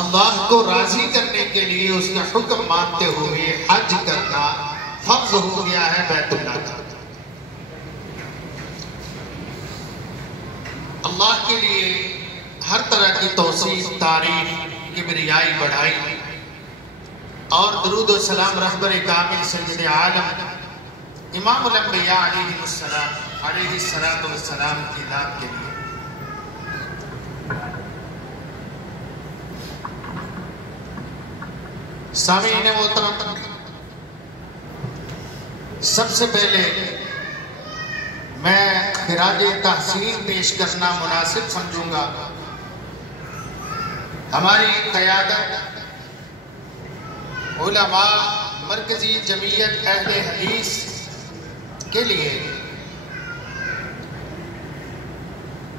اللہ کو راضی کرنے کے لیے اس کا حکم مانتے ہوئے حج کرنا فرض ہو گیا ہے بیت اللہ کا۔ اللہ کے لیے ہر طرح کی توصیف، تعریف، کبریائی، بڑھائی اور درود و سلام رہبر کامل سید عالم امام الانبیاء علیہ السلام کی ذات کے لیے۔ سامعین محترم، سب سے پہلے میں خراج تحسین پیش کرنا مناسب سمجھوں گا ہماری قیادت علماء مرکزی جمعیت اہل حدیث کے لیے،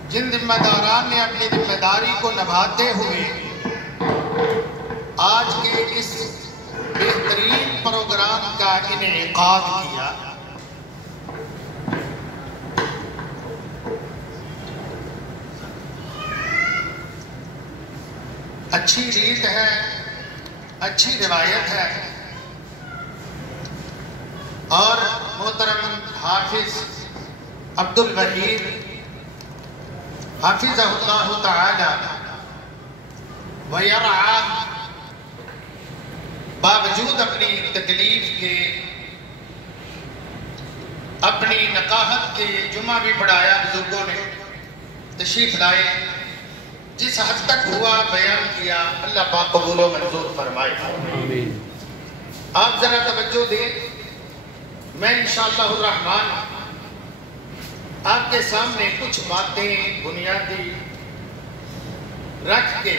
جن ذمہ داران نے اپنی ذمہ داری کو نبھاتے ہوئے آج کے اس بہترین پروگرام کا انعقاد کیا۔ اچھی ریت ہے، اچھی روایت ہے، اور محترم حافظ عبد الوحید حافظہ اللہ تعالی ویرعاہ باوجود اپنی تکلیف کے، اپنی نقاہت کے جمعہ بھی پڑھایا، بزرگوں نے تشریف لائے، جس حد تک ہوا بیان کیا، اللہ پاک قبول و منظور فرمائے۔ آمین۔ آپ ذرا توجہ دیں، میں انشاءاللہ الرحمن آپ کے سامنے کچھ باتیں بنیادی رکھ کے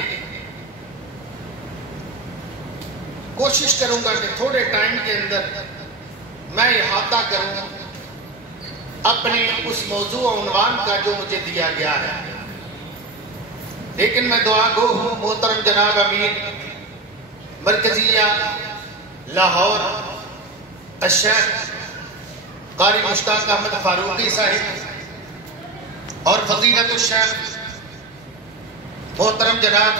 کوشش کروں گا کہ تھوڑے ٹائم کے اندر میں احاطہ کروں اپنے اس موضوع و عنوان کا جو مجھے دیا گیا ہے۔ لیکن میں دعا گو ہوں محترم جناب امیر مرکزیہ لاہور الشیخ قاری مشتاق احمد فاروقی صاحب اور فضیلت الشیخ محترم جناب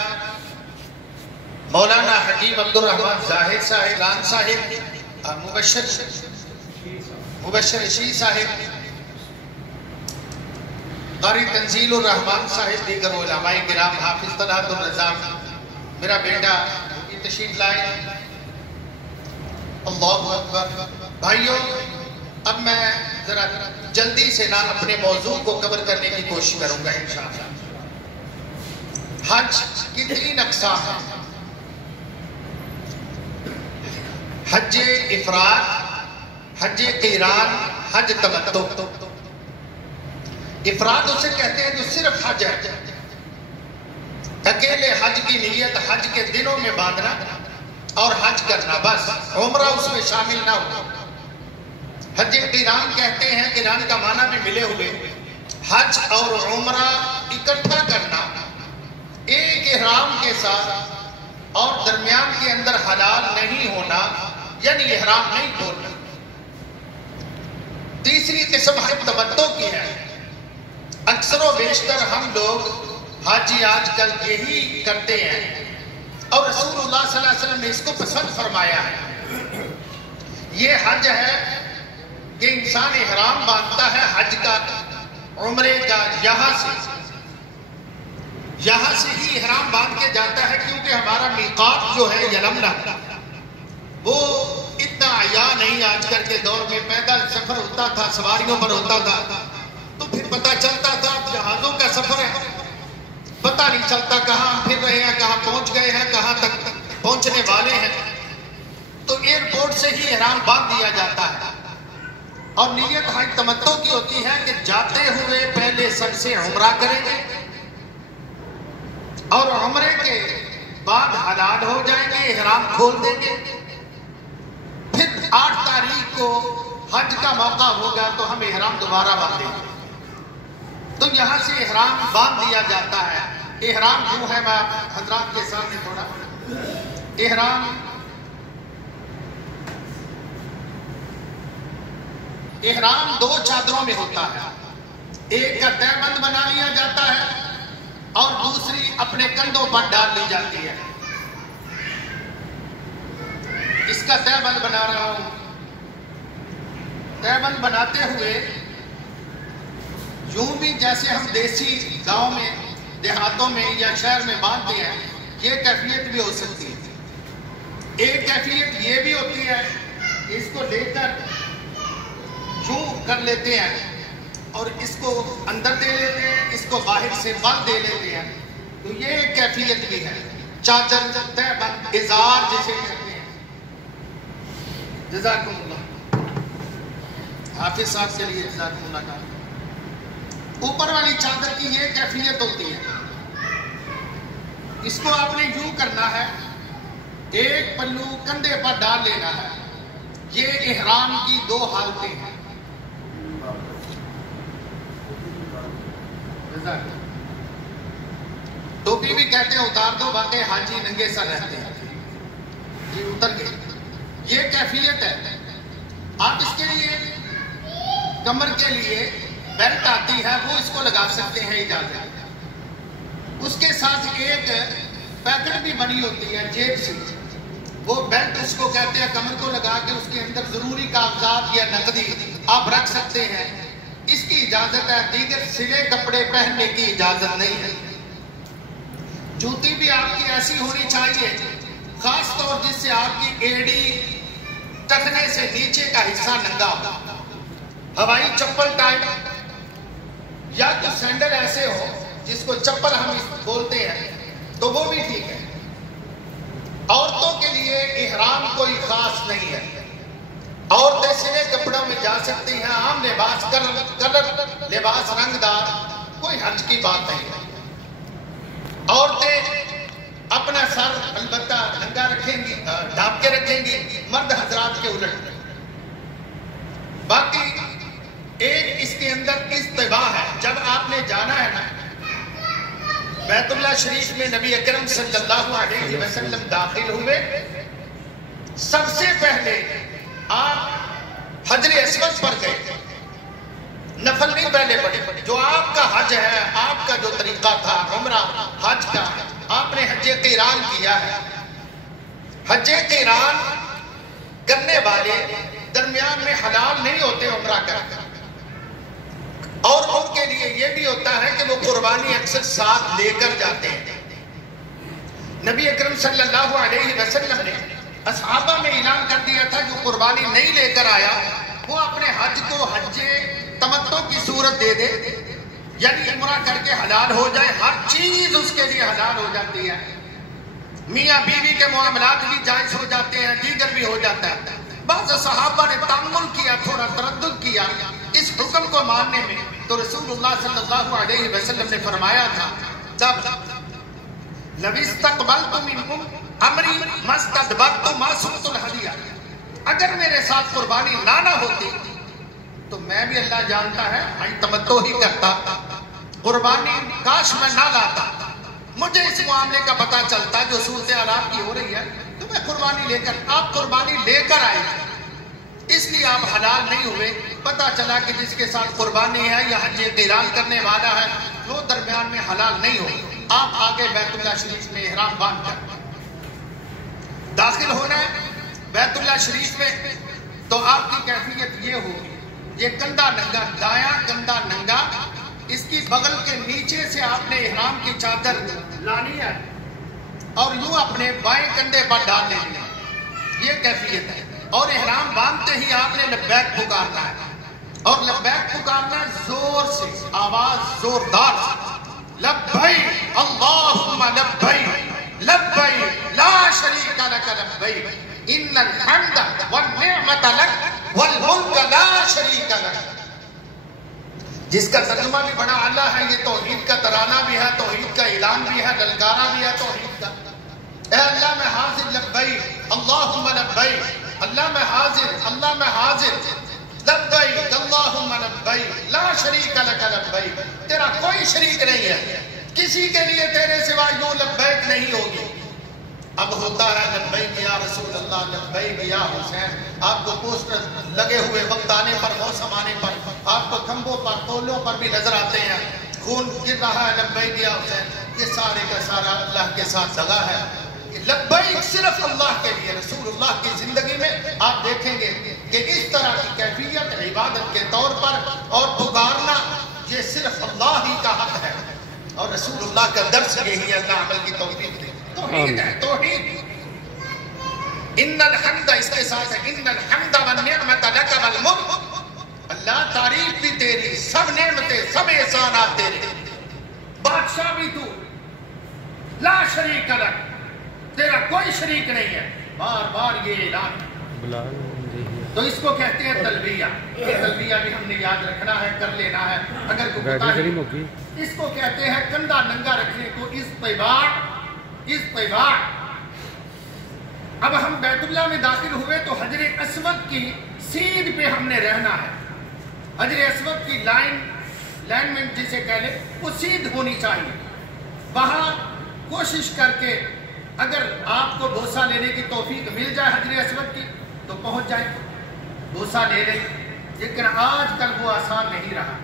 مولانا حکیم عبد الرحمن زاہد صاحب لان صاحب، مبشر شیع صاحب، قاری تنزیل الرحمن صاحب، دیگر علماء کرام، حافظ طلعت الرزاق، میرا بیٹا کی تشریف لائے۔ اللہ اکبر۔ بھائیوں، اب میں ذرا جلدی سے نہ اپنے موضوع کو کور کرنے کی کوشش کروں گا انشاءاللہ۔ حج کی 3 اقسام ہیں: حج افراد، حج قران، حج تمتع۔ افراد اسے کہتے ہیں جو صرف حج ہے، اکیلے حج کی نیت حج کے دنوں میں باندھنا اور حج کرنا، بس عمرہ اس میں شامل نہ ہو۔ حج قران کہتے ہیں، قران کا معنی بھی ملے ہوئے، حج اور عمرہ اکٹھا کرنا ایک احرام کے ساتھ اور درمیان کے اندر حلال نہیں ہونا، یعنی احرام نہیں کھولنا۔ تیسری قسم حج تمتع کی ہے۔ اکثر و بیشتر ہم لوگ حاجی آج کل یہی کرتے ہیں، اور رسول اللہ صلی اللہ علیہ وسلم نے اس کو پسند فرمایا ہے۔ یہ حج ہے کہ انسان احرام باندھتا ہے حج کا، عمرے کا، یہاں سے ہی احرام باندھ کے جاتا ہے، کیونکہ ہمارا میقات جو ہے یلملم، وہ اتنا عیا نہیں۔ آج کل کے دور میں پیدل سفر ہوتا تھا، سواریوں پر ہوتا تھا، تو پھر پتہ چلتا تھا جہازوں کا سفر ہے، پتہ نہیں چلتا کہاں پھر رہے ہیں، کہاں پہنچ گئے ہیں، کہاں تک پہنچنے والے ہیں۔ تو ایئرپورٹ سے ہی احرام باندھ دیا جاتا ہے، اور نیت حج تمتع کی ہوتی ہے کہ جاتے ہوئے پہلے سب سے عمرہ کریں گے، اور عمرے کے بعد حلال ہو جائیں گے، احرام کھول دیں گے۔ پھر 8 تاریخ کو حج کا موقع ہوگا تو ہم احرام دوبارہ باندھیں گے۔ تو یہاں سے احرام باندھ دیا جاتا ہے۔ احرام کیوں ہے، میں حضرات کے سامنے تھوڑا احرام 2 چادروں میں ہوتا ہے، ایک کا تہہ بند بنا لیا جاتا ہے اور دوسری اپنے کندھوں پر ڈال لی جاتی ہے۔ اس کا تہبند بنا رہا ہوں. تہبند بناتے ہوئے یوں بھی جیسے ہم دیسی گاؤں میں دیہاتوں میں یا شہر میں باندھتے ہیں یہ کیفیت بھی ہو سکتی ہے. ایک کیفیت یہ بھی ہوتی ہے اس کو لے کر یوں کر لیتے ہیں اور اس کو اندر دے لیتے ہیں, اس کو باہر سے بند دے لیتے ہیں, تو یہ ایک کیفیت بھی ہے. چادر تہبند ازار جسے کہتے ہیں. جزاکم اللہ. حافظ صاحب کے لیے جزاکم اللہ کا. اوپر والی چادر کی یہ کیفیت ہوتی ہے, اس کو آپ نے یوں کرنا ہے, ایک پلو کندھے پر ڈال لینا ہے. یہ احرام کی دو حالتیں ہیں. ٹوپی بھی کہتے ہیں اتار دو, باقی حاجی ننگے سر رہتے ہیں. یہ اتر گئے. یہ کیفیت ہے. آپ اس کے لیے کمر کے لیے بیلٹ آتی ہے وہ اس کو لگا سکتے ہیں اجازت. اس کے ساتھ ایک پیکٹ بھی بنی ہوتی ہے جیب سے, وہ بیلٹ اس کو کہتے ہیں. کمر کو لگا کے اس کے اندر ضروری کاغذات یا نقدی آپ رکھ سکتے ہیں, اس کی اجازت ہے. دیگر سلے کپڑے پہننے کی اجازت نہیں ہے. جوتی بھی آپ کی ایسی ہونی چاہیے خاص طور جس سے آپ کی ایڑی ٹخنے سے نیچے کا حصہ ننگا ہو. ہوائی چپل ٹائپ یا تو سینڈل ایسے ہو جس کو چپل ہم بولتے ہیں تو وہ بھی ٹھیک ہے. عورتوں کے لیے احرام کوئی خاص نہیں ہے. عورتیں سلے کپڑوں میں جا سکتی ہیں. عام لباس کلر لباس رنگ دار کوئی حرج کی بات نہیں ہے. عورتیں اپنا سر البتہ ننگا رکھیں گی, ڈھانپ کے رکھیں گی, مرد حضرات کے الٹ. باقی ایک اس کے اندر استباح ہے. جب آپ نے جانا ہے نا بیت اللہ شریف میں نبی اکرم صلی اللہ علیہ وسلم داخل ہوئے, سب سے پہلے آپ حجر اسود پر گئے. نفل نہیں پہلے پڑے. جو آپ کا حج ہے, آپ کا جو طریقہ تھا عمرہ حج کا, آپ نے حج قران کیا ہے. حج قران کرنے والے درمیان میں حلال نہیں ہوتے عمرہ کر. اور ان کے لیے یہ بھی ہوتا ہے کہ وہ قربانی اکثر ساتھ لے کر جاتے ہیں. نبی اکرم صلی اللہ علیہ وسلم نے اصحابہ میں اعلان کر دیا تھا جو قربانی نہیں لے کر آیا وہ اپنے حج کو حج تمتع کی صورت دے دے, یعنی عمرہ کر کے حلال ہو جائے. ہر چیز اس کے لیے حلال ہو جاتی ہے. میاں بیوی کے معاملات بھی جائز ہو جاتے ہیں, دیگر بھی ہو جاتا ہے. بعض صحابہ نے تامل کیا, تھوڑا تردد کیا اس حکم کو ماننے میں, تو رسول اللہ صلی اللہ علیہ وسلم نے فرمایا تھا جب لو استقبلت منکم امری ما استدبرت ما سقت الہدیہ, اگر میرے ساتھ قربانی نہ ہوتی تو میں بھی اللہ جانتا ہے حج تمتع ہی کرتا, قربانی کاش میں نہ لاتا. مجھے اس معاملے کا پتہ چلتا جو صورت آپ کی ہو رہی ہے تو میں قربانی لے کر, آپ قربانی لے کر آئے تھے اس لیے آپ حلال نہیں ہوئے. پتہ چلا کہ جس کے ساتھ قربانی ہے یا حج قران کرنے والا ہے وہ درمیان میں حلال نہیں ہو. آپ آگے بیت اللہ شریف میں احرام باندھ کر داخل ہونا ہے بیت اللہ شریف میں, تو آپ کی کیفیت یہ ہوگی, یہ کندھا ننگا, دایاں کندھا ننگا, اس کی بغل کے نیچے سے آپ نے احرام کی چادر لانی ہے اور یوں اپنے بائیں کندھے پر ڈال لینی ہے. یہ کیفیت ہے. اور احرام باندھتے ہی آپ نے لبیک پکارنا ہے, اور لبیک پکارنا زور سے, آواز زوردار سے, لبیک اللہم لبیک لبیک لا شریک لک لبیک ان الحمد والنعمت لک والملک لا شریک لک. جس کا ترجمہ بھی بڑا اعلیٰ ہے. یہ توحید کا ترانہ بھی ہے, توحید کا اعلان بھی ہے, للکارہ بھی ہے توحید کا. اے اللہ میں حاضر لبیک اللہم لبیک, اللہ میں حاضر, اللہ میں حاضر, لبیک اللہم لبیک لا شریک لک لبیک, تیرا کوئی شریک نہیں ہے, کسی کے لیے تیرے سوا یوں لبیک نہیں ہوگی. اب ہوتا ہے لبیک یا رسول اللہ, لبیک یا حسین. آپ کو پوسٹر لگے ہوئے وقت آنے پر, موسم آنے پر آپ کو کھمبوں پر, تولوں پر بھی نظر آتے ہیں, خون گر رہا ہے لبیک یا حسین. یہ سارے کا سارا اللہ کے ساتھ دغا ہے. لبیک صرف اللہ کے لیے. رسول اللہ کی زندگی میں آپ دیکھیں گے کہ اس طرح کی کیفیت عبادت کے طور پر اور پکارنا یہ صرف اللہ ہی کا حق ہے. اور رسول اللہ کا درس یہی ہے. اللہ عمل کی توفیق دے. توحید ہے, توحید. ان الحمد, اس کے ساتھ ہے ان الحمد والنعمت لک والملک. اللہ تعریف بھی تیری, سب نعمتیں سب احسانات تیرے, بادشاہ بھی تو, لا شریک لک, تیرا کوئی شریک نہیں ہے. بار بار یہ اعلان. تو اس کو کہتے ہیں تلبیہ. یہ تلبیہ بھی ہم نے یاد رکھنا ہے, کر لینا ہے اگر کوئی پتہ نہیں. اس کو کہتے ہیں کندھا ننگا رکھنے کو اصطباع. اصطباع. اب ہم بیت اللہ میں داخل ہوئے تو حجر اسود کی سیدھ پہ ہم نے رہنا ہے. حجر اسود کی لائن میں جسے کہہ لیں وہ سیدھ ہونی چاہیے. وہاں کوشش کر کے اگر آپ کو بوسہ لینے کی توفیق مل جائے حجر اسود کی تو پہنچ جائیں, بوسہ لے لیں. لیکن آج کل وہ آسان نہیں رہا.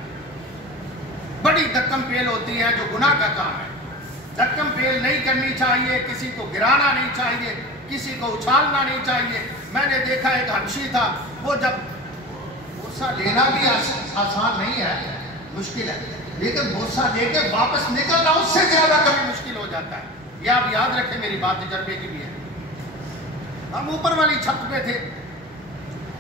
بڑی دکم پیل ہوتی ہے جو گناہ کا کام ہے. دکم پیل نہیں کرنی چاہیے, کسی کو گرانا نہیں چاہیے, کسی کو اچھالنا نہیں چاہیے. میں نے دیکھا ایک حبشی تھا, وہ جب بوسہ لینا بھی آسان نہیں ہے, مشکل ہے, لیکن بوسہ لے کے واپس نکلنا اس سے زیادہ کبھی مشکل ہو جاتا ہے. یہ آپ یاد رکھیں, میری بات تجربے کی بھی ہے. ہم اوپر والی چھت پہ تھے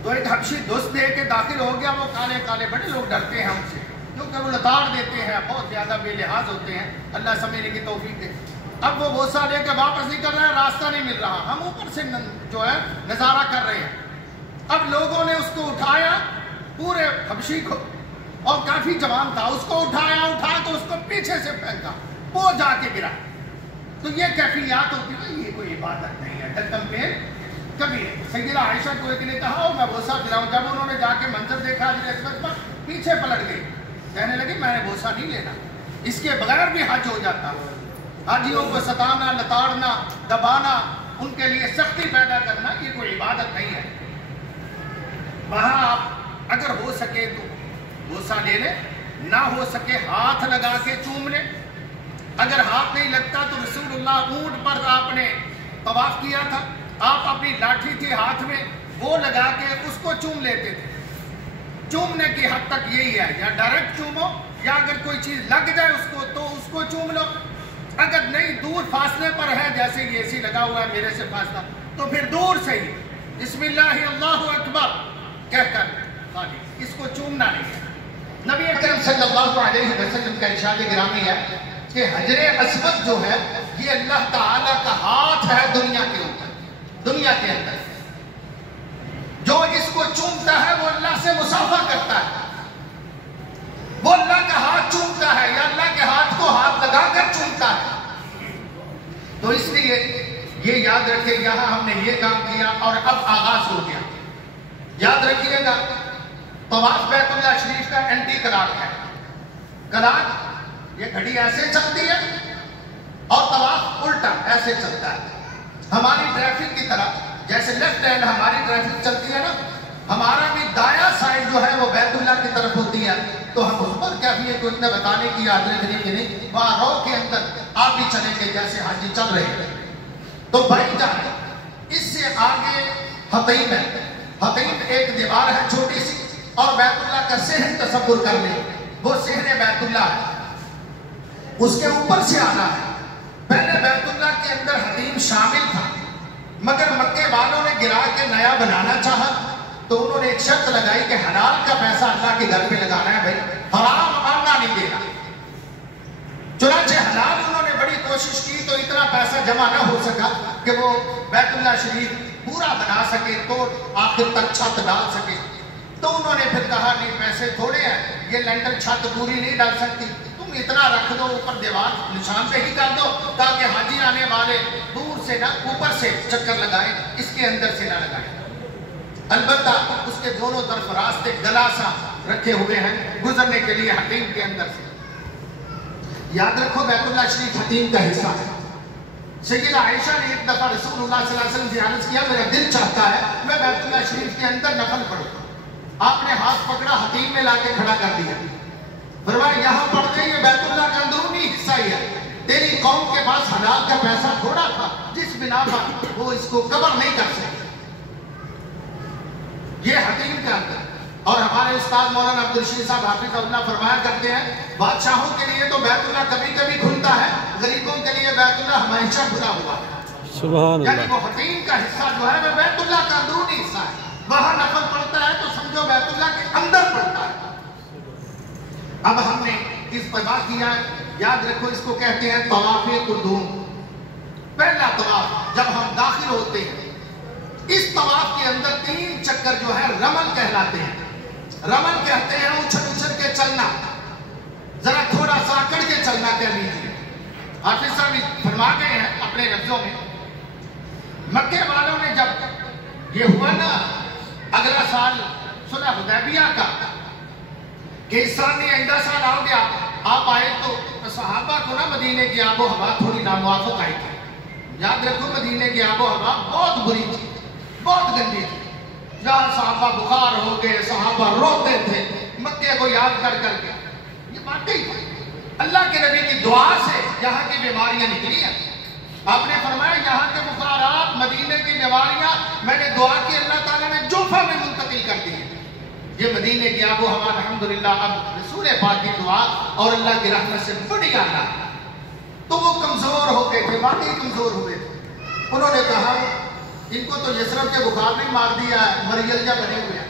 تو ایک حبشی دوست دے کے داخل ہو گیا. وہ کالے کالے, بڑے لوگ ڈرتے ہیں ہم سے کیونکہ وہ لتاڑ دیتے ہیں, بہت زیادہ بے لحاظ ہوتے ہیں. اللہ سمجھنے کی توفیق دے. اب وہ بوسہ لے کے واپس نکل رہا ہے, راستہ نہیں مل رہا. ہم اوپر سے جو ہے نظارہ کر رہے ہیں. اب لوگوں نے اس کو اٹھایا, پورے حبشی کو, اور کافی جوان تھا, اس کو اٹھا تو اس کو پیچھے سے پھینکا, وہ جا کے گرا. تو یہ کیفیات ہوتی ہے, یہ کوئی عبادت نہیں ہے. دکم پہ کبھی سیدہ عائشہ کو ایک نے کہا میں بوسہ دلاؤں. جب انہوں نے جا کے منظر دیکھا حجر اسود پر, پیچھے پلٹ گئی, کہنے لگی میں نے بوسہ نہیں لینا. اس کے بغیر بھی حج ہو جاتا. حاجیوں کو ستانا, لتاڑنا, دبانا, ان کے لیے سختی پیدا کرنا, یہ کوئی عبادت نہیں ہے. وہاں آپ اگر ہو سکے تو بوسہ لے لیں, نہ ہو سکے ہاتھ لگا کے چوم لیں. اگر ہاتھ نہیں لگتا تو رسول اللہ اونٹ پر آپ نے طواف کیا تھا, آپ اپنی لاٹھی تھی ہاتھ میں, وہ لگا کے اس کو چوم لیتے تھے. چومنے کی حد تک یہی ہے, یا ڈائریکٹ چومو, یا اگر کوئی چیز لگ جائے اس کو تو اس کو چوم لو. اگر نہیں دور فاصلے پر ہے, جیسے یہ اے سی لگا ہوا ہے میرے سے فاصلہ, تو پھر دور سے ہی بسم اللہ اللہ اکبر کہہ کر خالی اس کو چومنا نہیں ہے. نبی اکرم صلی اللہ علیہ وسلم کا ارشاد گرامی ہے کہ حجر اسود جو ہے یہ اللہ تعالی کا ہاتھ ہے دنیا کے اوپر, دنیا کے اندر. جو اس کو چومتا ہے وہ اللہ سے مصافحہ کرتا ہے, وہ اللہ کا ہاتھ چومتا ہے یا اللہ کے ہاتھ کو ہاتھ لگا کر چومتا ہے. تو اس لیے یہ یاد رکھیں, یہاں ہم نے یہ کام کیا اور اب آغاز ہو گیا. یاد رکھیے گا, طواف بیت اللہ شریف کا اینٹی کلاک ہے. کلاک یہ گھڑی ایسے چلتی ہے اور طواف الٹا ایسے چلتا ہے. ہماری ٹریفک کی طرح, جیسے لیفٹ ہینڈ ہماری ٹریفک چلتی ہے نا, ہمارا بھی دایاں سائڈ جو ہے وہ بیت اللہ کی طرف ہوتی ہے. تو ہم اس پر کیفیت کو اتنا بتانے کی یاد رکھنے کی نہیں, وہاں رو کے اندر آپ بھی چلیں گے جیسے حاجی چل رہے ہیں. تو بھائی جان, اس سے آگے حطیم ہے. حطیم ایک دیوار ہے چھوٹی سی, اور بیت اللہ کا صحن تصور کر لیں, وہ صحن بیت اللہ ہے, اس کے اوپر سے آنا ہے. پہلے بیت اللہ کے اندر حطیم شامل تھا, مگر مکے والوں نے گرا کے نیا بنانا چاہا, تو انہوں نے ایک شرط لگائی کہ حلال کا پیسہ اللہ کے گھر پہ لگانا ہے, بھائی حرام آنا نہیں دینا. چنانچہ حلال انہوں نے بڑی کوشش کی تو اتنا پیسہ جمع نہ ہو سکا کہ وہ بیت اللہ شریف پورا بنا سکے, تو آخر تک چھت ڈال سکے. تو انہوں نے پھر کہا نہیں پیسے تھوڑے ہیں, یہ لینٹر چھت پوری نہیں ڈال سکتی, تم اتنا رکھ دو, اوپر دیوار نشان سے ہی کر دو تاکہ حاجی آنے والے دور سے نہ اوپر سے چکر لگائیں, اس کے اندر سے نہ لگائیں. البتہ اس کے دونوں طرف راستے گلاسا رکھے ہوئے ہیں گزرنے کے لیے حتیم کے اندر سے. یاد رکھو بیت اللہ شریف حتیم کا حصہ ہے. سیدہ عائشہ نے ایک دفعہ رسول اللہ صلی اللہ علیہ وسلم سے عرض کیا میرا دل چاہتا ہے میں بیت اللہ شریف کے اندر نفل پڑھوں. آپ نے ہاتھ پکڑا, حتیم میں لا کے کھڑا کر دیا, فرمایا یہاں پڑھتے یہ بیت اللہ کا اندرونی حصہ ہی ہے, تیری قوم کے پاس حلال کا پیسہ تھوڑا تھا, جس بنا پر وہ اس کو کور نہیں کر سکتے. یہ حتیم کا اندر. اور ہمارے استاد مولانا عبدالرشید صاحب حافظ اللہ فرمایا کرتے ہیں بادشاہوں کے لیے تو بیت اللہ کبھی کبھی کھلتا ہے، غریبوں کے لیے بیت اللہ ہمیشہ کھلا ہوا ہے. سبحان یعنی اللہ. وہ حتیم کا حصہ جو ہے وہ بیت اللہ کا اندرونی حصہ ہے. وہاں نفل پڑتا ہے تو سمجھو بیت اللہ کے اندر پڑتا ہے. اب ہم نے اس پر بات کیا ہے، یاد رکھو اس کو کہتے ہیں طواف قدوم. پہلا طواف جب ہم داخل ہوتے ہیں، اس طواف کے اندر 3 چکر جو ہے رمل کہلاتے ہیں. رمل کہتے ہیں اچھل اچھل کے چلنا، ذرا تھوڑا سا اکڑ کے چلنا کہہ لیجیے. حافظ صاحب فرما گئے ہیں اپنے لفظوں میں، مکے والوں نے جب یہ ہوا نا اگلا سال صلح حدیبیہ کا کہ اس سال نہیں آئندہ سال آ گیا، آپ آئے تو صحابہ کو نا مدینے کی آب و ہوا تھوڑی ناموافق آئی تھی. یاد رکھو مدینے کی آب و ہوا بہت بری تھی، بہت گندی تھی. جہاں صحابہ بخار ہو گئے، صحابہ روتے تھے مکے کو یاد کر کر کے. یہ واقعی اللہ کے نبی کی دعا سے یہاں کی بیماریاں نکلی ہیں. آپ نے فرمایا یہاں کے بخارات، مدینے کی بیماریاں میں نے دعا کی، اللہ تعالیٰ نے جوفہ میں منتقل کر دی. یہ مدینے کی آب و ہوا الحمدللہ اب رسول پاک کی دعا اور اللہ کی رحمت سے بڑی آنا. تو وہ کمزور ہو گئے تھے، واقعی کمزور ہوئے تھے. انہوں نے کہا ان کو تو یثرب کے بخار نہیں مار دیا ہے، مریضیا بنے ہوئے ہیں.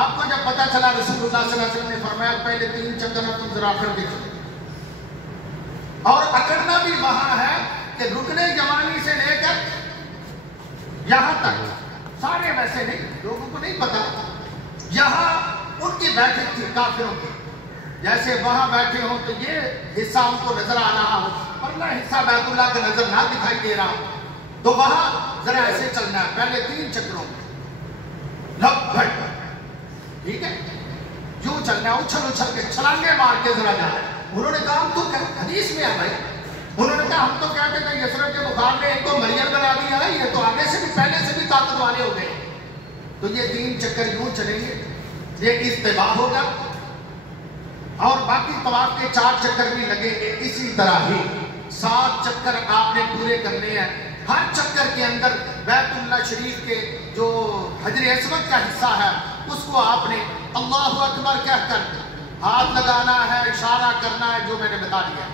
آپ کو جب پتا چلا رسول اللہ صلی اللہ علیہ وسلم نے فرمایا پہلے 3 چکر تم ذرا پھر دیکھو. اور اکڑنا بھی وہاں ہے کہ رکنے جوانی سے لے کر یہاں تک سارے ویسے نہیں، لوگوں کو نہیں پتا. یہاں ان کی بیٹھک تھی کافروں کی، جیسے وہاں بیٹھے ہوں تو یہ حصہ ان کو نظر آ رہا ہو، ورنہ حصہ بیت اللہ کا نظر نہ دکھائی دے رہا ہو. تو وہاں ذرا ایسے چلنا ہے پہلے 3 چکروں میں لگ بھٹ، ٹھیک ہے، یوں چلنا ہے، اچھل اچھل کے چھلانگے مار کے ذرا جانا ہے. انہوں نے کہا ہم تو حدیث میں ہے بھائی، انہوں نے کہا ہم تو کہتے تھے یثرب کے بخار نے ان کو مریض بنا دیا ہے، یہ تو آگے سے بھی پہلے سے بھی طاقت والے ہو گئے. تو یہ 3 چکر یوں چلیں گے، یہ استباح ہوگا. اور باقی طواف کے 4 چکر بھی لگیں گے اسی طرح ہی. 7 چکر آپ نے پورے کرنے ہیں. ہر چکر کے اندر بیت اللہ شریف کے جو حجر اسود کا حصہ ہے اس کو آپ نے اللہ اکبر کہہ کر ہاتھ لگانا ہے، اشارہ کرنا ہے جو میں نے بتا دیا.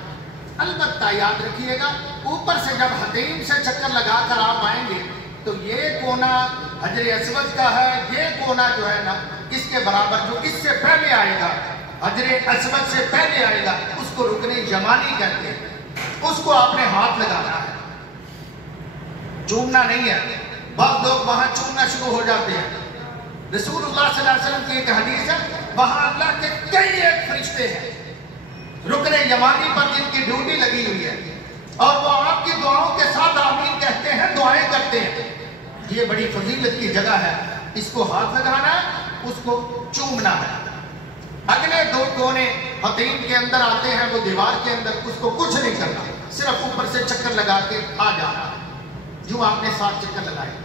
البتہ یاد رکھیے گا اوپر سے جب حتیم سے چکر لگا کر آپ آئیں گے تو یہ کونا حجر اسود کا ہے، یہ کونا جو ہے نا اس کے برابر جو اس سے پہلے آئے گا، حجر اسود سے پہلے آئے گا، اس کو رکن یمانی کہتے ہیں. اس کو آپ نے ہاتھ لگانا ہے، چومنا نہیں ہے. بعض لوگ وہاں چومنا شروع ہو جاتے ہیں. رسول اللہ صلی اللہ علیہ وسلم کی ایک حدیث ہے وہاں اللہ کے کئی ایک فرشتے ہیں رکن یمانی پر جن کی ڈیوٹی لگی ہوئی ہے اور وہ آپ کی دعاؤں کے ساتھ آمین کہتے ہیں، دعائیں کرتے ہیں. یہ بڑی فضیلت کی جگہ ہے. اس کو ہاتھ لگانا ہے، اس کو چومنا ہے. اگلے 2 کونے حتیم کے اندر آتے ہیں، وہ دیوار کے اندر، اس کو کچھ نہیں کرنا، صرف اوپر سے چکر لگا کے آ جانا ہے. جو آپ نے 7 چکر لگائے.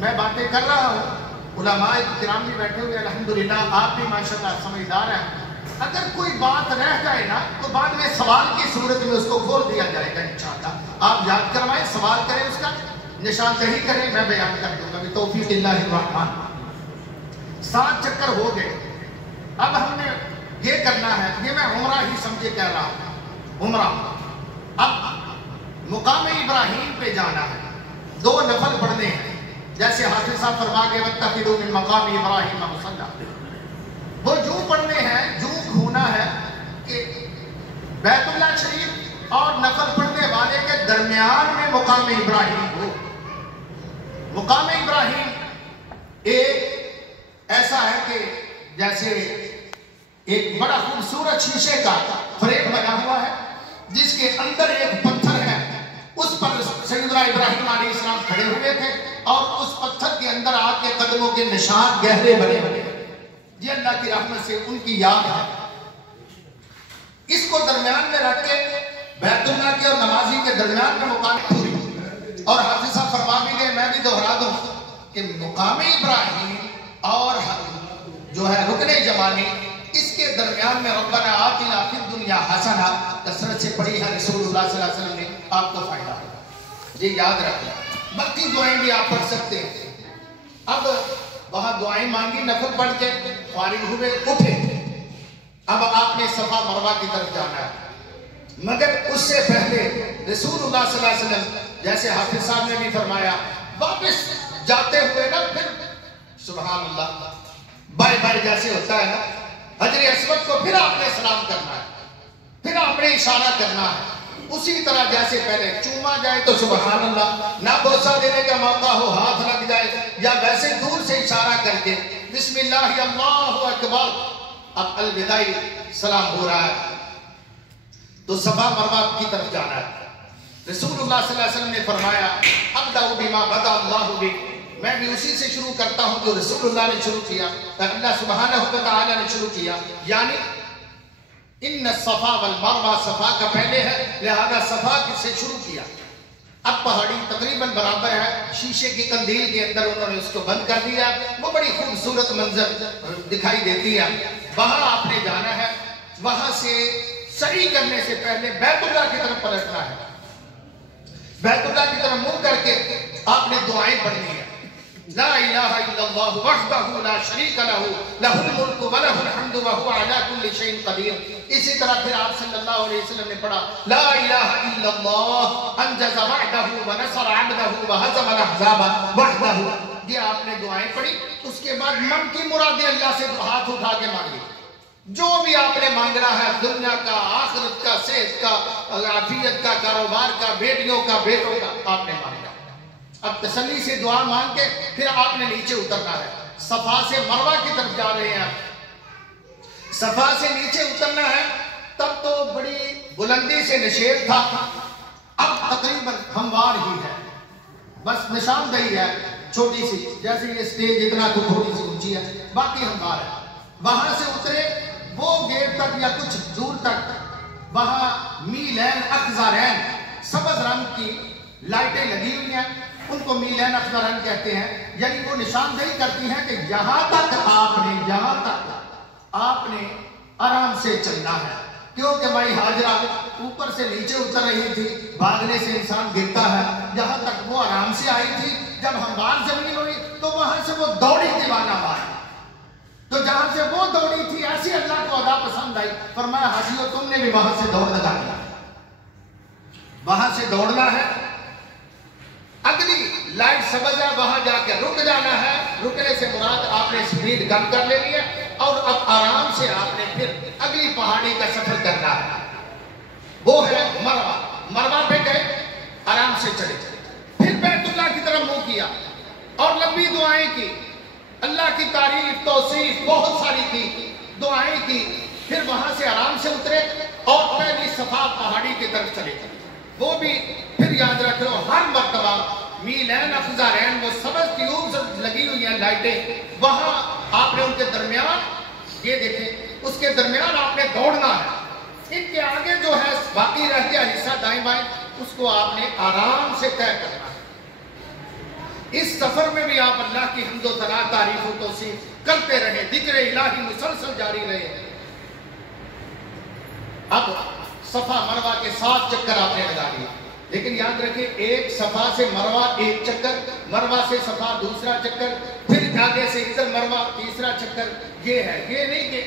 میں باتیں کر رہا ہوں، علماء کرام بھی بیٹھے ہوئے الحمدللہ، آپ بھی ماشاءاللہ سمجھدار ہیں. اگر کوئی بات رہ جائے نا تو بعد میں سوال کی صورت میں اس کو کھول دیا جائے گا انشاءاللہ. آپ یاد کروائیں، سوال کریں، اس کا نشان دہی کریں، میں بیان کر دوں گا بتوفیق اللہ الرحمن. 7 چکر ہو گئے. اب ہم نے یہ کرنا ہے، یہ میں عمرہ ہی سمجھے کہہ رہا ہوں، عمرہ. اب مقام ابراہیم پہ جانا ہے، 2 نفل پڑھنے ہیں. جیسے حافظ صاحب فرما گئے وَاتَّخِذُوا مِن مَقَامِ إِبْرَاهِيمَ مُصَلًّى. وہ جو پڑھنے ہیں، جو ہونا ہے کہ بیت اللہ شریف اور نفل پڑھنے والے کے درمیان میں مقام ابراہیم ہو. مقام ابراہیم ایک ایسا ہے کہ جیسے ایک بڑا خوبصورت شیشے کا فریم بنا ہوا ہے جس کے اندر ایک پتھر ہے. اس پر سیدنا ابراہیم علیہ السلام کھڑے ہوئے تھے اور اس پتھر کے اندر آپ کے قدموں کے نشان گہرے بنے ہوئے. یہ اللہ کی رحمت سے ان کی یاد ہے. اس کو درمیان میں رکھ کے بیت اللہ کے اور نمازی کے درمیان میں مقام پوری. اور حافظ صاحب فرما بھی گئے، میں بھی دہرا دوں کہ مقام ابراہیم اور جو ہے رکن یمانی، اس کے درمیان میں ربنا آتنا فی الدنیا حسنہ کثرت سے پڑھی ہے رسول اللہ صلی اللہ علیہ وسلم نے، آپ کو فائدہ ہوگا. یہ یاد رکھنا. باقی دعائیں بھی آپ پڑھ سکتے ہیں. اب وہاں دعائیں مانگی، نفل پڑھ کے فارغ ہوئے، اٹھے. اب آپ نے صفا مروہ کی طرف جانا ہے. مگر اس سے پہلے رسول اللہ صلی اللہ علیہ وسلم جیسے حافظ صاحب نے بھی فرمایا، واپس جاتے ہوئے نا پھر سبحان اللہ بائے بائے جیسے ہوتا ہے نا، حجر اسود کو پھر آپ نے سلام کرنا ہے، پھر آپ نے اشارہ کرنا ہے اسی طرح جیسے پہلے. چوما جائے تو سبحان اللہ، نہ بوسہ دینے کا موقع ہو ہاتھ لگ جائے، یا ویسے دور سے اشارہ کر کے بسم اللہ اللہ اکبر. اب الوداعی سلام ہو رہا ہے تو صفا مروہ کی طرف جانا ہے. رسول اللہ صلی اللہ علیہ وسلم نے فرمایا ابدأ بما بدأ اللہ بہ، میں بھی اسی سے شروع کرتا ہوں جو رسول اللہ نے شروع کیا، اللہ سبحانہ و تعالی نے شروع کیا. یعنی ان الصفا والمروہ، صفا کا پہلے ہے لہذا صفا سے شروع کیا. اب پہاڑی تقریباً برابر ہے، شیشے کی قندیل کے اندر انہوں نے اس کو بند کر دیا. وہ بڑی خوبصورت منظر دکھائی دیتی ہے. وہاں آپ نے جانا ہے. وہاں سے سعی کرنے سے پہلے بیت اللہ کی طرف پلٹنا ہے. بیت اللہ کی طرف منہ کر کے آپ نے دعائیں پڑھنی ہے. لا الہ الا اللہ وحدہ لا شریک لہ لہ الملک ولہ الحمد وہو علی کل شیء قدیر. اسی طرح پھر آپ صلی اللہ علیہ وسلم نے پڑھا لا الہ الا اللہ انجز وعدہ ونصر عبدہ وہزم الاحزاب وحدہ. یہ آپ نے دعائیں پڑھی. اس کے بعد من کی مرادیں اللہ سے ہاتھ اٹھا کے مانگی. جو بھی آپ نے مانگنا ہے دنیا کا، آخرت کا، صحت کا، عافیت کا، کاروبار کا، بیٹیوں کا، بیٹوں کا، آپ نے مانگا. اب تسلی سے دعا مانگ کے پھر آپ نے نیچے اترنا ہے. صفا سے مروہ کی طرف جا رہے ہیں. صفا سے نیچے اترنا ہے. تب تو بڑی بلندی سے نشیب تھا، اب تقریباً ہموار ہی ہے، بس نشاندہی ہے چھوٹی سی، جیسے یہ سٹیج اتنا کو تھوڑی سی اونچی ہے، باقی ہموار ہے. وہاں سے اترے وہ گیٹ تک یا کچھ دور تک، وہاں میلین اخضرین سبز رنگ کی لائٹیں لگی ہوئی ہیں. ان کو میلین اخضرین کہتے ہیں. یعنی وہ نشاندہی کرتی ہیں کہ یہاں تک آپ نے آرام سے چلنا ہے. کیونکہ بھائی حاجرہ اوپر سے نیچے اتر رہی تھی، بھاگنے سے انسان گرتا ہے. یہاں تک وہ آرام سے آئی تھی. جب ہموار زمین ہوئی تو وہاں سے وہ دوڑی دیوانہ وار. تو جہاں سے وہ دوڑی تھی ایسی اللہ کو ادا پسند آئی. فرمایا حاجیو تم نے بھی وہاں سے دوڑ لگانا ہے، وہاں سے دوڑنا ہے. اگلی لائٹ سبز ہے، وہاں جا کے رک جانا ہے. رکنے سے مراد آپ نے سپیڈ کم کر لینی ہے اور اب آرام سے آپ نے پھر اگلی پہاڑی کا سفر کرنا ہے. وہ ہے مروہ. مروہ پہ گئے، آرام سے چلے. پھر بیت اللہ کی طرف منہ کیا اور لمبی دعائیں کی. اللہ کی تعریف توصیف بہت ساری کی، دعائیں کی. پھر وہاں سے آرام سے اترے اور پہلی صفا پہاڑی کی طرف چلے. وہ بھی پھر یاد رکھ لو ہر مرتبہ میلین اخضرین وہ سبز ٹیوبز لگی ہوئی ہیں لائٹیں، وہاں آپ نے ان کے درمیان یہ دیکھیں اس کے درمیان آپ نے دوڑنا ہے. ان کے آگے جو ہے باقی رہ گیا حصہ دائیں بائیں اس کو آپ نے آرام سے طے کرنا ہے. اس سفر میں بھی آپ اللہ کی حمد و ثنا تعریف و توصیف کرتے رہے، ذکر الہی مسلسل جاری رہے. اب صفا مروہ کے 7 چکر آپ نے لگا لیے. لیکن یاد رکھیں ایک صفا سے مروہ ایک چکر، مروہ سے صفا دوسرا چکر، پھر آگے سے ادھر مروہ تیسرا چکر. یہ ہے، یہ نہیں کہ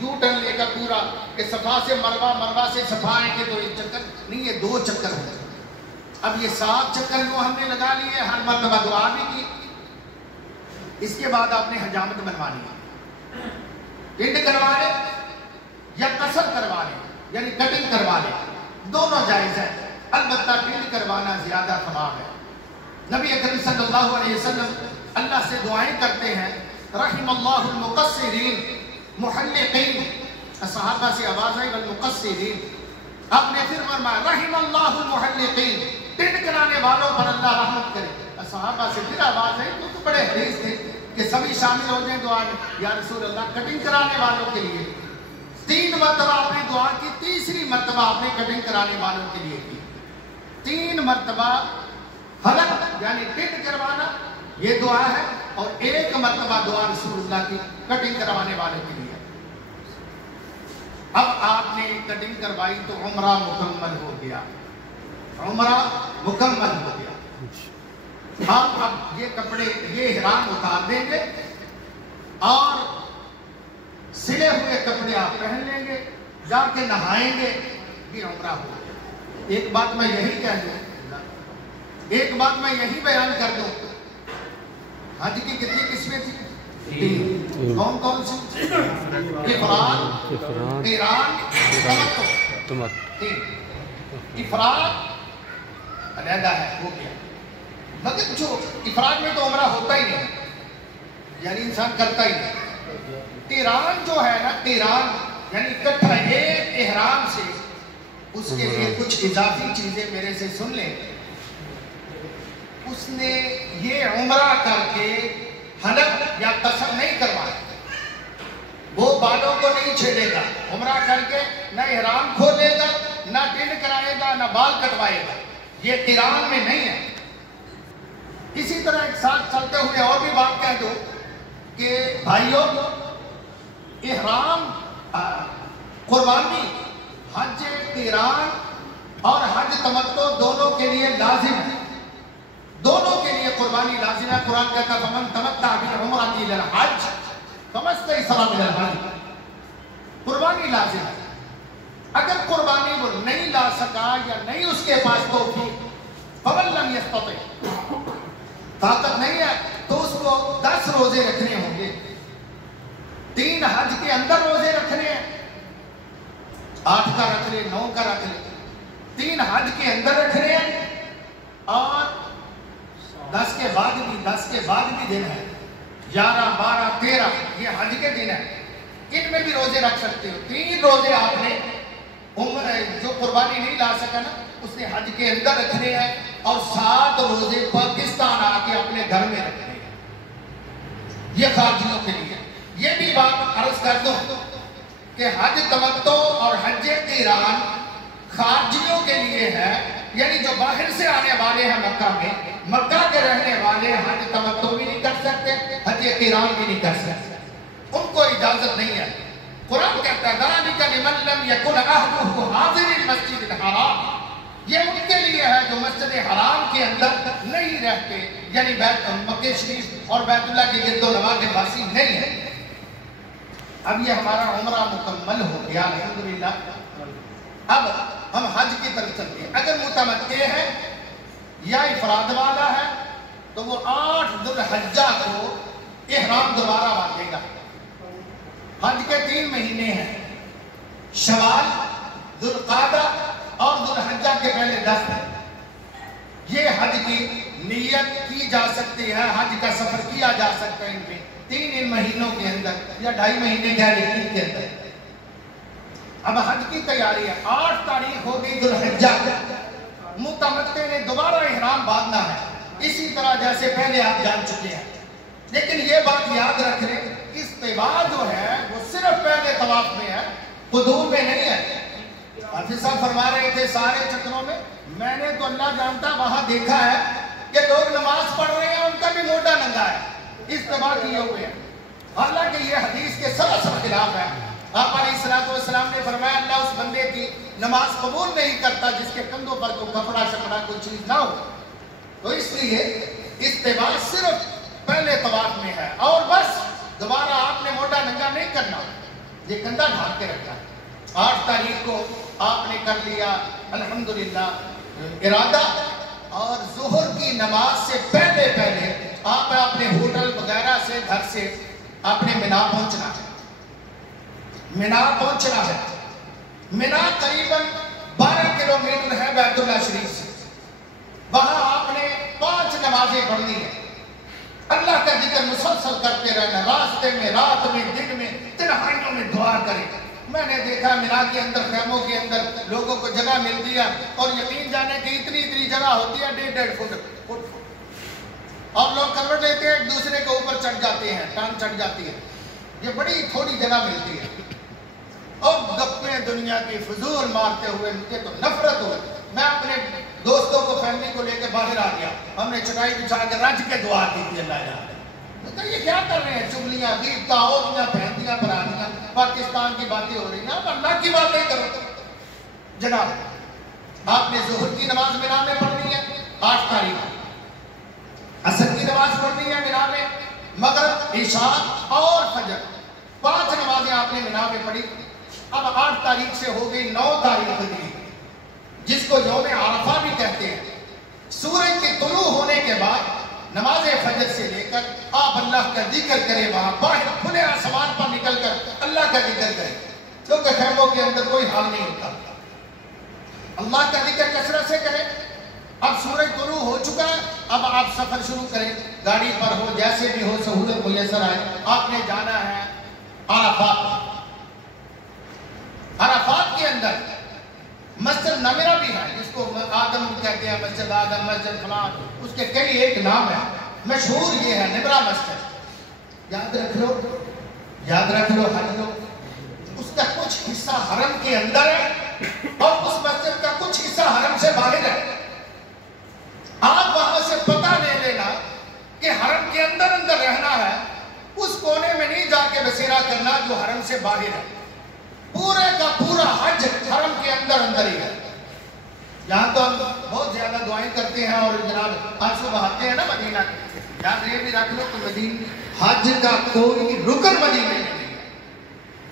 یو ٹرن لے کر پورا کہ صفا سے مروہ، مروہ سے صفا آئیں گے تو ایک چکر نہیں، یہ 2 چکر ہوتے. اب یہ 7 چکر جو ہم نے لگا لیے، ہر مرتبہ دعا بھی کی. اس کے بعد آپ نے حجامت بنوانی ہے. پنڈ کروا لے یا قصر کروا لے، یعنی کٹنگ کروا لے، دونوں جائز ہے. البتہ پنڈ کروانا زیادہ ثواب ہے. نبی اکرم صلی اللہ علیہ وسلم اللہ سے دعائیں کرتے ہیں رحم اللہ المقصرین محلقین. صحابہ سے آواز آئی والمقصرین. آپ نے پھر فرمایا رحم اللہ المحلقین، پنڈ کرانے والوں پر اللہ رحمت کرے. صحابہ سے پھر آواز آئی تو بڑے حریص تھے کہ سبھی شامل ہو جائیں دعا میں. یا رسول اللہ کٹنگ کرانے والوں کے لیے 3 مرتبہ آپ نے دعا کی، تیسری مرتبہ آپ نے کٹنگ کرانے والوں کے لیے کی. 3 مرتبہ حلق یعنی پنڈ کروانا یہ دعا ہے، اور 1 مرتبہ دعا رسول اللہ کی کٹنگ کروانے والوں کے لیے. اب آپ نے کٹنگ کروائی تو عمرہ مکمل ہو گیا، عمرہ مکمل ہو گیا. ہم اب یہ کپڑے یہ احرام اتار دیں گے اور سلے ہوئے کپڑے آپ پہن لیں گے، جا کے نہائیں گے، یہ عمرہ ہو گیا۔ ایک بات میں یہی کہہ دوں، ایک بات میں یہی بیان کر دوں، حج کی کتنی قسمیں تھیں؟ تین۔ کون کون سی؟ افراد، قران، تمتع۔ تین۔ افراد علیحدہ ہے، ہو گیا، مگر جو افراد میں تو عمرہ ہوتا ہی نہیں، یعنی انسان کرتا ہی نہیں۔ قران جو ہے نا، قران یعنی اکٹھا ایک احرام سے، اس کے لیے کچھ اضافی چیزیں میرے سے سن لیں۔ اس نے یہ عمرہ کر کے حلق یا قصر نہیں کروایا، وہ بالوں کو نہیں چھیڑے گا، عمرہ کر کے نہ احرام کھولے گا، نہ ڈنڈ کرائے گا، نہ بال کٹوائے گا، یہ قران میں نہیں ہے۔ اسی طرح ایک ساتھ چلتے ہوئے اور بھی بات کہہ دو کہ بھائیوں، احرام قربانی حج قران اور حج تمتع دونوں کے لیے لازم ہے، دونوں کے لیے قربانی لازم ہے۔ قرآن کہتا ہے فمن تمتع بالعمرۃ الی الحج فما استیسر من الہدی، قربانی لازم ہے۔ اگر قربانی وہ نہیں لا سکا یا نہیں اس کے پاس توفیق، فمن لم یستطع، طاقت نہیں ہے، تو اس کو 10 روزے رکھنے ہوں گے، 3 حج کے اندر روزے رکھنے ہیں، 8 کا رکھ لے، 9 کا رکھ لے، 3 حج کے اندر رکھنے ہیں، اور 10 کے بعد بھی دن ہے، 11 12 13 یہ حج کے دن ہے، ان میں بھی روزے رکھ سکتے ہو۔ 3 روزے آپ نے جو قربانی نہیں لا سکا نا، اس نے حج کے اندر رکھنے ہیں، اور 7 روزے پاکستان آ کے اپنے گھر میں رکھنے ہیں، یہ خارجیوں کے لیے۔ یہ بھی بات عرض کر دوں کہ حج تمتع اور حج قران خارجیوں کے لیے ہے، یعنی جو باہر سے آنے والے ہیں مکہ میں، مکہ کے رہنے والے حج تمتع بھی نہیں کر سکتے، حج قران بھی نہیں کر سکتے، ان کو اجازت نہیں ہے۔ قرآن کہتا ہے ذَلِكَ لِمَن لَّمْ يَكُنْ أَهْلُهُ حَاضِرِ الْمَسْجِدِ الْحَرَامِ، یہ ان کے لیے ہے جو مسجد حرام کے اندر نہیں رہتے، یعنی مکہ شریف اور بیت اللہ کے گرد و نواح کے باسی نہیں ہے۔ اب یہ ہمارا عمرہ مکمل ہو گیا الحمدللہ۔ اب ہم حج کی طرف چلتے ہیں۔ اگر متمتع ہے یا افراد والا ہے تو وہ 8 ذو الحجہ کو احرام دوبارہ باندھے گا۔ حج کے 3 مہینے ہیں، شوال، ذو القعدہ اور ذو الحجہ کے پہلے 10 دن، یہ حج کی نیت کی جا سکتی ہے، حج کا سفر کیا جا سکتا ہے ان میں 3 ان مہینوں کے اندر، یا 2.5 مہینے کے اندر۔ اب حج کی تیاری ہے، 8 تاریخ ہوگی ذو الحجہ، متمتع نے دوبارہ احرام باندھنا ہے، اسی طرح جیسے پہلے آپ جان چکے ہیں۔ لیکن یہ بات یاد رکھ لیں، استوا جو ہے وہ صرف پہلے طواف میں ہے، قدوم میں نہیں ہے۔ حافظ صاحب فرما رہے تھے سارے چکروں میں نے تو اللہ جانتا وہاں دیکھا ہے کہ لوگ نماز پڑھ رہے ہیں، ان کا بھی موڈا ننگا ہے، استوا کیے ہوئے ہیں، حالانکہ یہ حدیث کے سراسر خلاف ہے۔ آپ علیہ الصلوۃ والسلام نے فرمایا اللہ اس بندے کی نماز قبول نہیں کرتا جس کے کندھوں پر کوئی کپڑا شکڑا کوئی چیز نہ ہو۔ تو اس لیے استوا صرف پہلے طواف میں ہے، اور بس دوبارہ آپ نے موٹا ننگا نہیں کرنا، یہ کندھا ڈھانپ کے رکھنا ہے۔ 8 تاریخ کو آپ نے کر لیا الحمدللہ ارادہ، اور ظہر کی نماز سے پہلے آپ اپنے ہوٹل وغیرہ سے گھر سے آپ نے مینا پہنچنا ہے۔ مینا قریباً 12 کلومیٹر ہے بیت اللہ شریف سے، وہاں آپ نے 5 نمازیں پڑھنی ہیں، اللہ کا ذکر مسلسل کرتے رہنا، راستے میں، رات میں، دن میں، تنہائیوں میں دعا کریں۔ میں نے دیکھا مینا کے اندر خیموں کے اندر لوگوں کو جگہ ملتی ہے، اور یقین جانے کی اتنی جگہ ہوتی ہے 1.5 فٹ، اور لوگ کروٹ لیتے ہیں، ایک دوسرے کے اوپر چڑھ جاتے ہیں، ٹانگ چڑھ جاتی ہے، یہ بڑی تھوڑی جگہ ملتی ہے، اور گپیں دنیا کی فضول مارتے ہوئے مجھے تو نفرت ہوئی۔ میں اپنے دوستوں کو فیملی کو لے کے باہر آ گیا، ہم نے چٹائی بچھا کے رج کے دعا کی تھی اللہ جانے۔ یہ کیا کر رہے ہیں؟ چگلیاں، غیبتیں، عوریاں، بہنتیاں، برانیاں، پاکستان کی باتیں ہو رہی ہیں، اب اللہ کی باتیں کرو جناب۔ آپ نے ظہر کی نماز مینا میں پڑھنی ہے 8 تاریخ، عشاء اور فجر 5 نمازیں آپ نے مینا میں پڑھی. اب 8 تاریخ سے ہو گئی 9 تاریخ کی، جس کو یوم عرفہ بھی کہتے ہیں. سورج کے طلوع ہونے کے بعد نماز فجر سے لے کر آپ اللہ کا ذکر کریں، وہاں باہر کھلے آسمان پر نکل کر اللہ کا ذکر کریں، کیونکہ خیموں کے اندر کوئی حال نہیں ہوتا. اللہ کا ذکر کثرت سے کریں. اب سورج طلوع ہو چکا ہے، اب آپ سفر شروع کریں، گاڑی پر ہو، جیسے بھی ہو، سہولت میسر آئے. آپ نے جانا ہے عرفات. عرفات کے اندر مسجد نمرہ بھی ہے، جس کو آدم کہتے ہیں، مسجد آدم، مسجد فلان، اس کے کئی ایک نام ہے. مشہور یہ ہے نمرہ مسجد. یاد رکھ لو، یاد رکھ لو، حج لو. اس کا کچھ حصہ حرم کے اندر ہے اور اس مسجد کا کچھ حصہ حرم سے باہر ہے. آپ وہاں سے پتہ لے لینا کہ حرم کے اندر اندر رہنا ہے، اس کونے میں نہیں جا کے بسیرا کرنا جو حرم سے باہر ہے. پورے کا پورا حج حرم کے اندر اندر ہی ہے. یہاں تو ہم بہت زیادہ دعائیں کرتے ہیں اور جناب آنسو بہاتے ہیں نا مدینہ کے. یاد یہ بھی رکھ لو کہ مدینہ حج کا کوئی رکن مدینے میں نہیں ہے،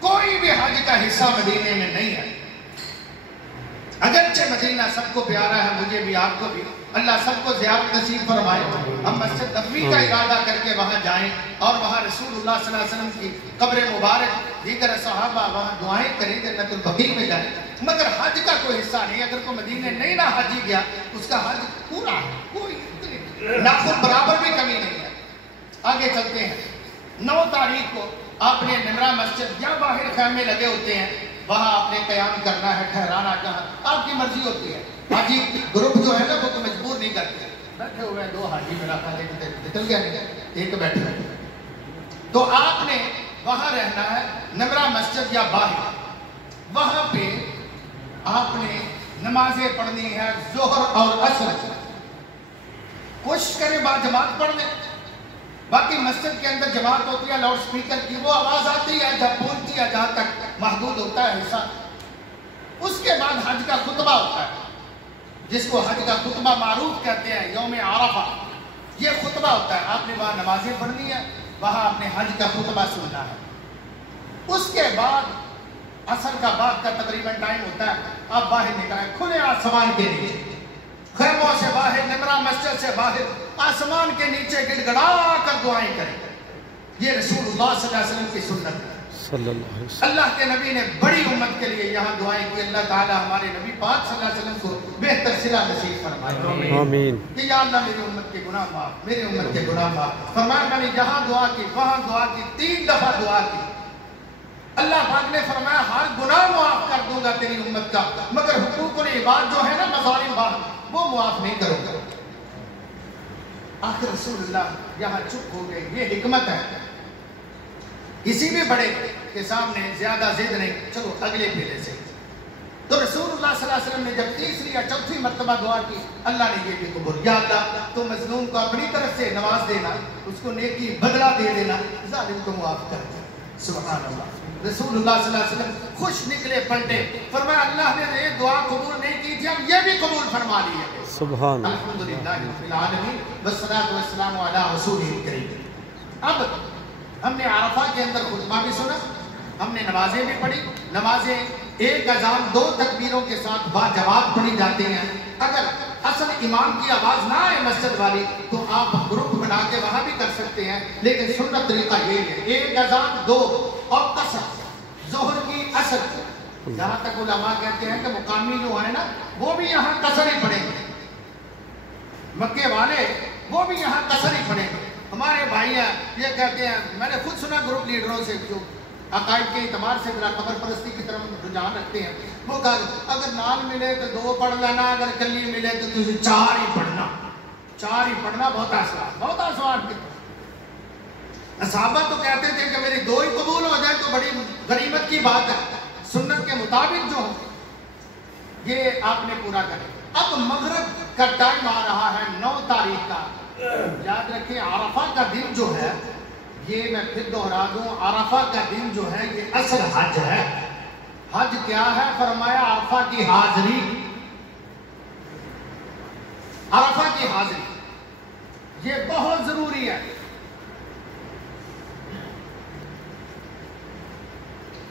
کوئی بھی حج کا حصہ مدینے میں نہیں ہے. اگرچہ مدینہ سب کو پیارا ہے، مجھے بھی، آپ کو بھی، اللہ سب کو زیارت نصیب فرمائے. ہم مسجد نبوی کا ارادہ کر کے وہاں جائیں اور وہاں رسول اللہ صلی اللہ علیہ وسلم کی قبر مبارک، دیگر صحابہ، وہاں دعائیں کریں، جنت البقیع میں جائیں. مگر حج کا کوئی حصہ نہیں. اگر کوئی مدینے نہیں نہ حجی گیا، اس کا حج پورا ہے، کوئی ناخن برابر بھی کمی نہیں ہے. آگے چلتے ہیں. 9 تاریخ کو آپ نے نمرہ مسجد یا باہر خیمے لگے ہوتے ہیں، وہاں آپ نے قیام کرنا ہے، ٹھہرانا جہاں آپ کی مرضی ہوتی ہے. حاجی گروپ جو ہے نا وہ تو مجبور نہیں کرتے. بیٹھے ہوئے 2 حاجی میرا خیال ہے نکل گیا، ایک بیٹھے ہوئے. تو آپ نے وہاں رہنا ہے نمرہ مسجد یا باہر. وہاں پہ آپ نے نمازیں پڑھنی ہے ظہر اور عصر. کوشش کریں با جماعت پڑھ لیں. باقی مسجد کے اندر جماعت ہوتی ہے، لاؤڈ سپیکر کی وہ آواز آتی ہے جب پہنچتی ہے جہاں تک محدود ہوتا ہے حصہ. اس کے بعد حج کا خطبہ ہوتا ہے، جس کو حج کا خطبہ معروف کہتے ہیں، یوم عرفہ. یہ خطبہ ہوتا ہے. آپ نے وہاں نمازیں پڑھنی ہے، وہاں آپ نے حج کا خطبہ سننا ہے. اس کے بعد عصر کا بعد کا تقریباً ٹائم ہوتا ہے، آپ باہر نکلیں کھلے آسمان کے نیچے، خیموں سے باہر، نمرہ مسجد سے باہر، آسمان کے نیچے گڑ گڑا کر دعائیں کریں. یہ رسول اللہ صلی اللہ علیہ وسلم کی سنت ہے. اللہ کے نبی نے بڑی امت کے لیے یہاں دعائیں کی. اللہ تعالی ہمارے نبی پاک صلی اللہ علیہ وسلم کو بہتر صلہ نصیب فرمائے. آمین. کہ یا اللہ میری امت کے گناہ معاف، میری امت کے گناہ معاف فرمائے. میں نے جہاں دعا کی، وہاں دعا کی، 3 دفعہ دعا کی. اللہ پاک نے فرمایا ہر گناہ معاف کر دوں گا تیری امت کا، مگر حقوق العباد جو ہے نا، مظالم وہ معاف نہیں کروں گا. آخر رسول اللہ یہاں چپ ہو گئے. یہ حکمت ہے. کسی بھی بڑے کے سامنے زیادہ ضد نہیں، چلو اگلے پھیرے سے. تو رسول اللہ صلی اللہ علیہ وسلم نے جب 3ری یا 4تھی مرتبہ دعا کی، اللہ نے یہ بھی قبول. یا اللہ تو مظلوم کو اپنی طرف سے نواز دینا، اس کو نیکی بدلہ دے دینا، ظالم کو معاف کر دے. سبحان اللہ. رسول اللہ صلی اللہ علیہ وسلم خوش نکلے پلٹے، فرمایا اللہ نے یہ دعا قبول نہیں کی تھی، اب یہ بھی قبول فرما لی ہے. سبحان الحمدللہ رب العالمین والصلاۃ والسلام علی رسول کریم. اب ہم نے عرفہ کے اندر خطبہ بھی سنا، ہم نے نمازیں بھی پڑھی. نمازیں 1 اذان 2 تکبیروں کے ساتھ با جماعت پڑھی جاتی ہیں. اگر اصل امام کی آواز نہ آئے مسجد والی تو آپ گروپ بنا کے وہاں بھی کر سکتے ہیں، لیکن سنت طریقہ یہی ہے 1 اذان 2 اور قصر، ظہر کی عصر. جہاں تک علماء کہتے ہیں کہ مقامی جو ہے نا وہ بھی یہاں قصر ہی پڑھیں گے، مکے والے وہ بھی یہاں قصر ہی پڑھیں گے. ہمارے بھائی ہیں یہ کہتے ہیں، میں نے خود سنا گروپ لیڈروں سے جو عقائد کے اعتبار سے ذرا قبر پرستی کی طرف رجحان رکھتے ہیں، وہ کہا اگر نال ملے تو 2 پڑھ لینا، اگر کلی ملے تو تجھے 4 ہی پڑھنا. 4 ہی پڑھنا. بہت آسان، بہت آسان. صحابہ تو کہتے تھے کہ میری 2 ہی قبول ہو جائے تو بڑی غنیمت کی بات ہے. سنت کے مطابق جو یہ آپ نے پورا کرے. اب مغرب کا ٹائم آ رہا ہے 9 تاریخ کا. یاد رکھیں عرفہ کا دن جو ہے، یہ میں پھر دوہرا دوں، عرفہ کا دن جو ہے یہ اصل حج ہے. حج کیا ہے؟ فرمایا عرفہ کی حاضری. عرفہ کی حاضری یہ بہت ضروری ہے.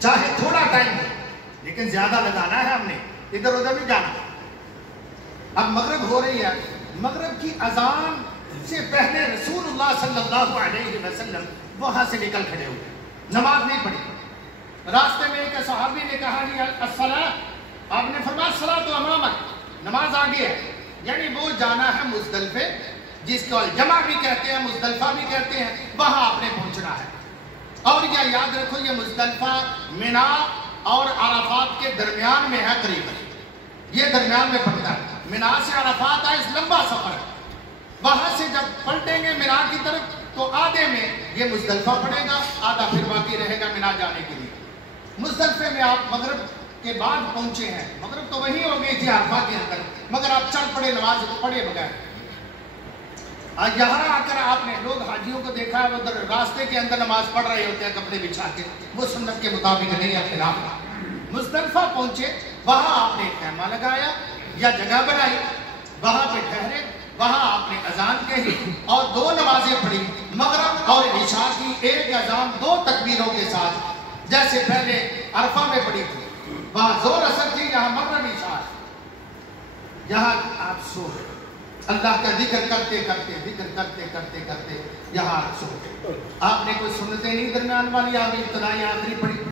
چاہے تھوڑا ٹائم ہو لیکن زیادہ لگانا ہے ہم نے، ادھر ادھر نہیں جانا۔ اب مغرب ہو رہی ہے، مغرب کی اذان سے پہلے رسول اللہ صلی اللہ علیہ وسلم وہاں سے نکل کھڑے ہوئے، نماز نہیں پڑھی۔ راستے میں ایک صحابی نے کہا جی الصلاۃ، آپ نے فرمایا الصلاۃ امامک، نماز آگے ہے، یعنی وہ جانا ہے مزدلفے، جس کو الجمع بھی کہتے ہیں، مزدلفہ بھی کہتے ہیں، وہاں آپ نے پہنچنا ہے۔ اور یہ یاد رکھو یہ مزدلفہ منا اور عرفات کے درمیان میں ہے، قریب یہ درمیان میں پڑتا ہے۔ منا سے عرفات ہے، اس لمبا سفر ہے، وہاں سے جب پلٹیں گے منا کی طرف تو آدھے میں یہ مزدلفہ پڑے گا، آدھا پھر باقی رہے گا منا جانے کے لیے۔ مزدلفے میں آپ مغرب کے بعد پہنچے ہیں، مغرب تو وہی ہو گئی تھی عرفہ کے اندر، مگر آپ چل پڑے نماز پڑھے بغیر۔ یہاں آ کر آپ نے لوگ حاجیوں کو دیکھا ہے، وہ راستے کے اندر نماز پڑھ رہے ہوتے ہیں کپڑے بچھا کے، وہ سنت کے مطابق نہیں ہے، خلاف۔ مزدلفہ پہنچے، وہاں آپ نے خیمہ لگایا یا جگہ بنائی، وہاں پہ ٹھہرے، وہاں آپ نے اذان کہی اور دو نمازیں پڑھی، مغرب اور عشاء کی، ایک اذان دو تکبیروں کے ساتھ، جیسے پہلے عرفہ میں پڑھی تھی، وہاں زور اثر تھی، یہاں مغرب عشاء، یہاں آپ سو گئے، اللہ کا ذکر کرتے کرتے ذکر کرتے کرتے کرتے یہاں سو گئے۔ آپ نے کوئی سنتیں نہیں درمیان والی، آپ ابتدائی آخری پڑھی۔